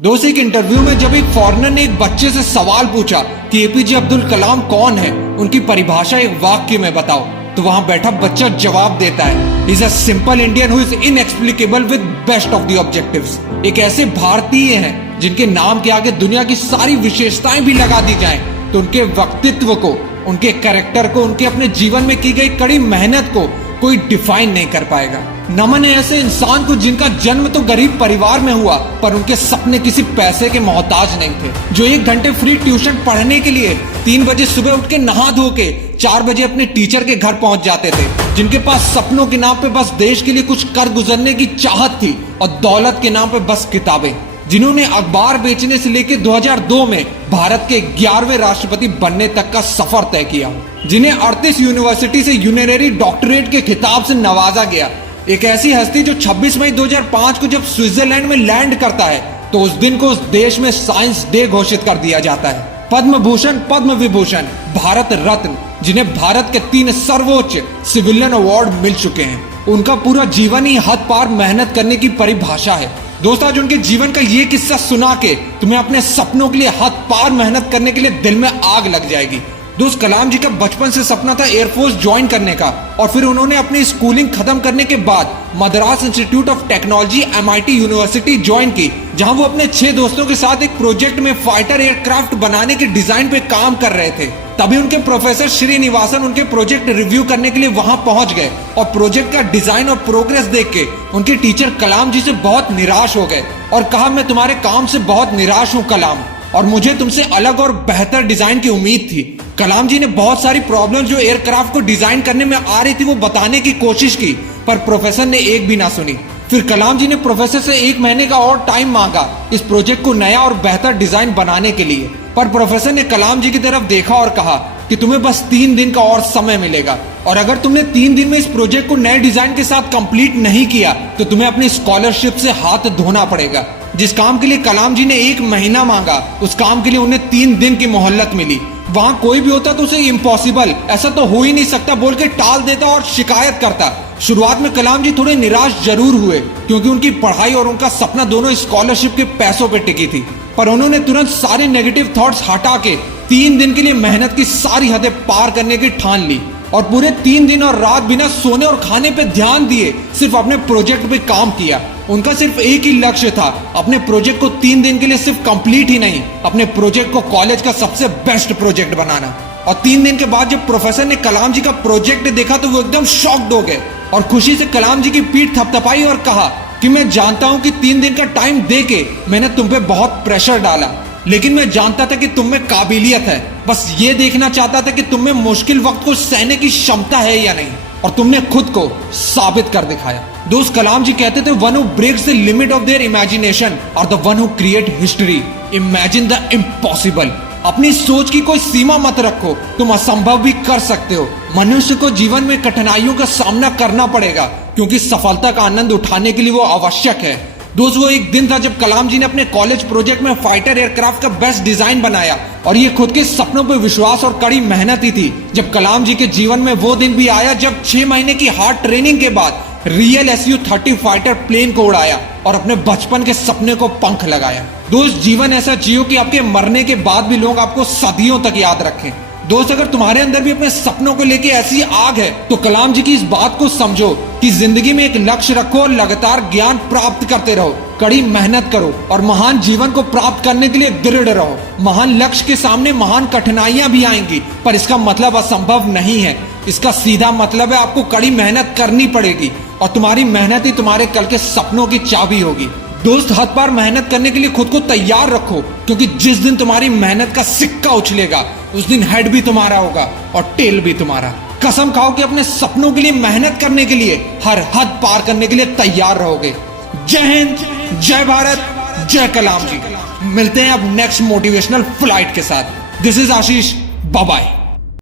दोस्त एक इंटरव्यू में जब एक फॉरेनर ने एक बच्चे से सवाल पूछा कि एपीजे अब्दुल कलाम कौन है, उनकी परिभाषा एक वाक्य में बताओ, तो वहां बैठा बच्चा जवाब देता है, is a simple Indian who is inexplicable with best of the objectives. एक ऐसे भारतीय हैं जिनके नाम के आगे दुनिया की सारी विशेषताएं भी लगा दी जाएं, तो उनके व्यक्तित्व को, उनके कैरेक्टर को, उनके अपने जीवन में की गई कड़ी मेहनत को कोई डिफाइन नहीं कर पाएगा। नमन है ऐसे इंसान को जिनका जन्म तो गरीब परिवार में हुआ, पर उनके सपने किसी पैसे के मोहताज नहीं थे। जो 1 घंटे फ्री ट्यूशन पढ़ने के लिए 3 बजे सुबह उठ के नहा धो के 4 बजे अपने टीचर के घर पहुंच जाते थे। जिनके पास सपनों के नाम पे बस देश के लिए कुछ कर गुजरने की चाहत थी और दौलत के नाम पे बस किताबें। जिन्होंने अखबार बेचने से लेकर 2002 में भारत के 11वें राष्ट्रपति बनने तक का सफर तय किया। जिन्हें 38 यूनिवर्सिटी से यूनररी डॉक्टरेट के खिताब से नवाजा गया। एक ऐसी हस्ती जो 26 मई 2005 को जब स्विट्जरलैंड में लैंड करता है, तो उस दिन को उस देश में साइंस डे घोषित कर दिया जाता है। पद्म भूषण, पद्म विभूषण, भारत रत्न, जिन्हें भारत के 3 सर्वोच्च सिविलियन अवार्ड मिल चुके हैं। उनका पूरा जीवन ही हद पार मेहनत करने की परिभाषा है। दोस्तों, आज उनके जीवन का ये किस्सा सुना के तुम्हें अपने सपनों के लिए हद पार मेहनत करने के लिए दिल में आग लग जाएगी। दोस्त, कलाम जी का बचपन से सपना था एयरफोर्स ज्वाइन करने का, और फिर उन्होंने अपनी स्कूलिंग खत्म करने के बाद Madras institute of technology MIT university join की, जहां वो अपने 6 दोस्तों के साथ एक प्रोजेक्ट में फाइटर एयरक्राफ्ट बनाने के डिजाइन पे काम कर रहे थे। तभी उनके प्रोफेसर श्रीनिवासन उनके प्रोजेक्ट रिव्यू करने के लिए वहां पहुंच गए और प्रोजेक्ट का डिजाइन और प्रोग्रेस देख के उनके टीचर कलाम जी से बहुत निराश हो गए और कहा, मैं तुम्हारे काम से बहुत निराश हूं कलाम, और मुझे तुमसे अलग और बेहतर डिजाइन की उम्मीद थी। कलाम जी ने बहुत सारी प्रॉब्लम्स जो एयरक्राफ्ट को डिजाइन करने में आ रही थी वो बताने की कोशिश की, पर प्रोफेसर ने एक भी ना सुनी। फिर कलाम जी ने प्रोफेसर से 1 महीने का और टाइम मांगा इस प्रोजेक्ट को नया और बेहतर डिजाइन बनाने के लिए, पर प्रोफेसर ने कलाम जी की तरफ देखा और कहा कि तुम्हें बस 3 दिन का और समय मिलेगा, और अगर तुमने 3 दिन में इस प्रोजेक्ट को नए डिजाइन के साथ कंप्लीट नहीं किया तो तुम्हें अपनी स्कॉलरशिप से हाथ धोना पड़ेगा। जिस काम के लिए कलाम जी ने 1 महीना मांगा, उस काम के लिए उन्हें 3 दिन की मोहलत मिली। वहां कोई भी होता तो उसे इम्पॉसिबल, ऐसा तो हो ही नहीं सकता बोल के टाल देता और शिकायत करता। शुरुआत में कलाम जी थोड़े निराश जरूर हुए, क्योंकि उनकी पढ़ाई और उनका सपना दोनों स्कॉलरशिप के पैसों पे टिकी थी, पर उन्होंने तुरंत सारे नेगेटिव थॉट्स हटा के 3 दिन के लिए मेहनत की सारी हदें पार करने की ठान ली, और पूरे 3 दिन और रात बिना सोने और खाने पे ध्यान दिए सिर्फ अपने प्रोजेक्ट पे काम किया। उनका सिर्फ एक ही लक्ष्य था, अपने प्रोजेक्ट को 3 दिन के लिए सिर्फ कंप्लीट ही नहीं, अपने प्रोजेक्ट को कॉलेज का सबसे बेस्ट प्रोजेक्ट बनाना। और 3 दिन के बाद जब प्रोफेसर ने कलाम जी का प्रोजेक्ट देखा तो वो एकदम शॉक्ड हो गए और खुशी से कलाम जी की पीठ थपथपाई और कहा कि मैं जानता हूं कि 3 दिन का टाइम देके मैंने तुम पे बहुत प्रेशर डाला, लेकिन मैं जानता था कि तुम में काबिलियत है। बस ये देखना चाहता था कि तुम में मुश्किल वक्त को सहने की क्षमता है या नहीं, और तुमने खुद को साबित कर दिखाया। दोस्त, कलाम जी कहते थे, one who breaks the limit of their imagination और the one who create history. Imagine the impossible. अपनी सोच की कोई सीमा मत रखो, तुम असंभव भी कर सकते हो। मनुष्य को जीवन में कठिनाइयों का सामना करना पड़ेगा, क्योंकि सफलता का आनंद उठाने के लिए वो आवश्यक है। दोस्त, वो एक दिन था जब कलाम जी ने अपने कॉलेज प्रोजेक्ट में फाइटर एयरक्राफ्ट का बेस्ट डिजाइन बनाया, और ये खुद के सपनों पर विश्वास और कड़ी मेहनत ही थी। जब कलाम जी के जीवन में वो दिन भी आया जब 6 महीने की हार्ड ट्रेनिंग के बाद रियल Su-30 फाइटर प्लेन को उड़ाया और अपने बचपन के सपने को पंख लगाया। दोस्त, जीवन ऐसा जियो कि आपके मरने के बाद भी लोग आपको सदियों तक याद रखें। दोस्त, अगर तुम्हारे अंदर भी अपने सपनों को लेके ऐसी आग है तो कलाम जी की इस बात को समझो कि जिंदगी में एक लक्ष्य रखो और लगातार ज्ञान प्राप्त करते रहो, कड़ी मेहनत करो और महान जीवन को प्राप्त करने के लिए दृढ़ रहो। महान लक्ष्य के सामने महान कठिनाइयां भी आएंगी, पर इसका मतलब असंभव नहीं है। इसका सीधा मतलब है आपको कड़ी मेहनत करनी पड़ेगी, और तुम्हारी मेहनत ही तुम्हारे कल के सपनों की चाबी होगी। दोस्त, हद पार मेहनत करने के लिए खुद को तैयार रखो, क्योंकि जिस दिन तुम्हारी मेहनत का सिक्का उछलेगा उस दिन हेड भी तुम्हारा होगा और टेल भी तुम्हारा। कसम खाओ कि अपने सपनों के लिए मेहनत करने के लिए हर हद पार करने के लिए तैयार रहोगे। जय हिंद, जय भारत, जय कलाम जी। मिलते हैं अब नेक्स्ट मोटिवेशनल फ्लाइट के साथ। This is Ashish, bye bye.